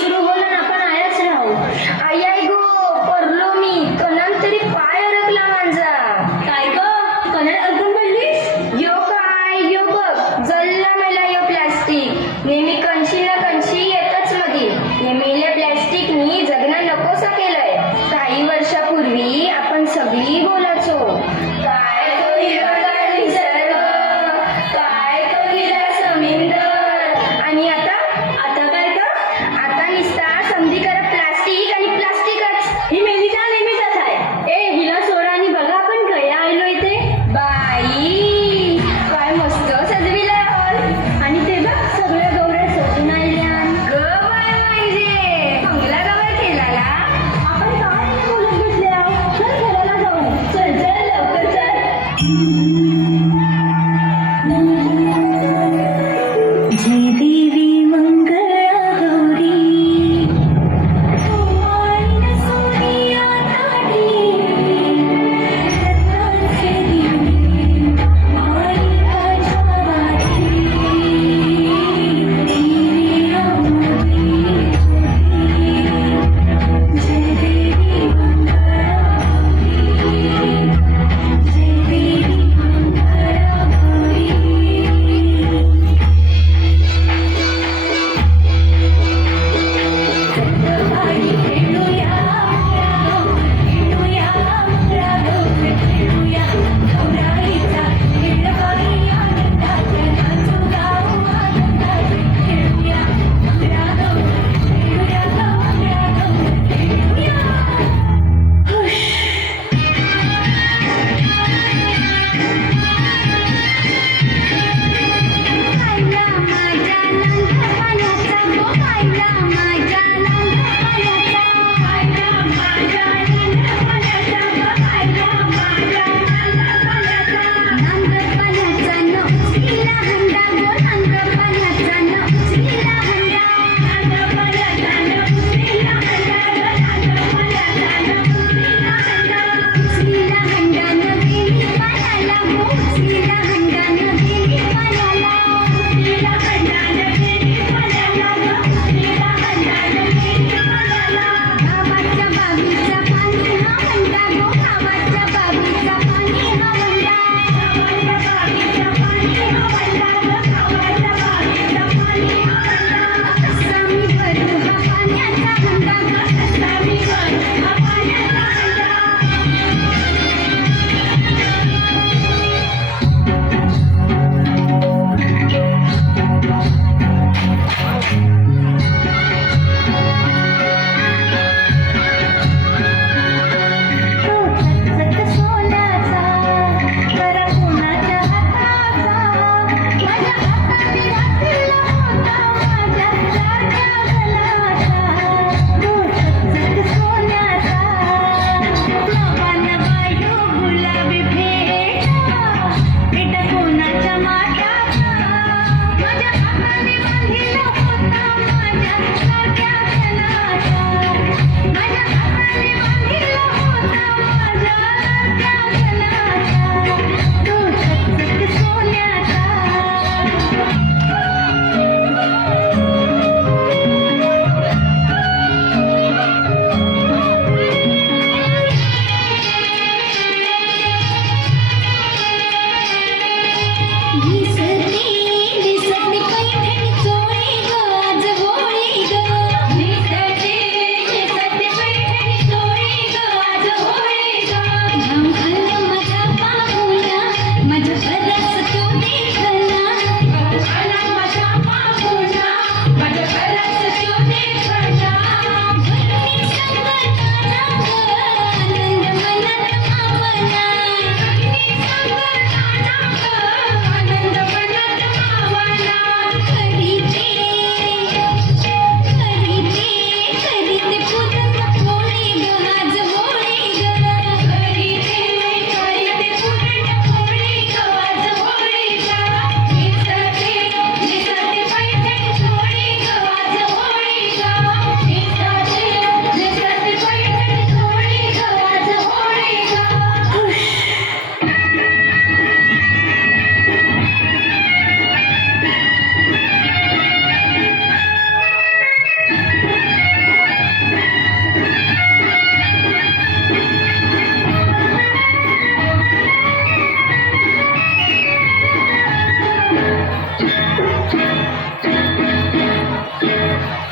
सुरू होला ना आपण आयाच राहू. आई आई गो परलो मी कणान तरी पाय अडकला माझा. काय ग कन्नड अडकून पडलीस? यो काय यो बघ जल्ला मला यो प्लास्टिक नेहमी कणशी ना कणशी येतच मधी. या मेल्या प्लास्टिकनी जगणं नकोसा केलंय. काही वर्षापूर्वी आपण सगळी बोलायचो काय तो हिरवागार निसर्ग, काय तो हिरा समुद्र, आणि आता आता काय ग? आता निसता संधी करा प्लास्टिक आणि प्लास्टिक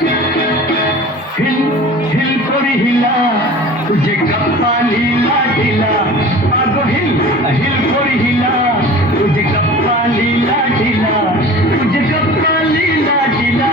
हिल हिल कोरी हिला तुझे गप्पा लीला ढिला अगो हिल हिल कोरी हिला तुझे गप्पा लीला ढिला तुझे गप्पा लीला ढिला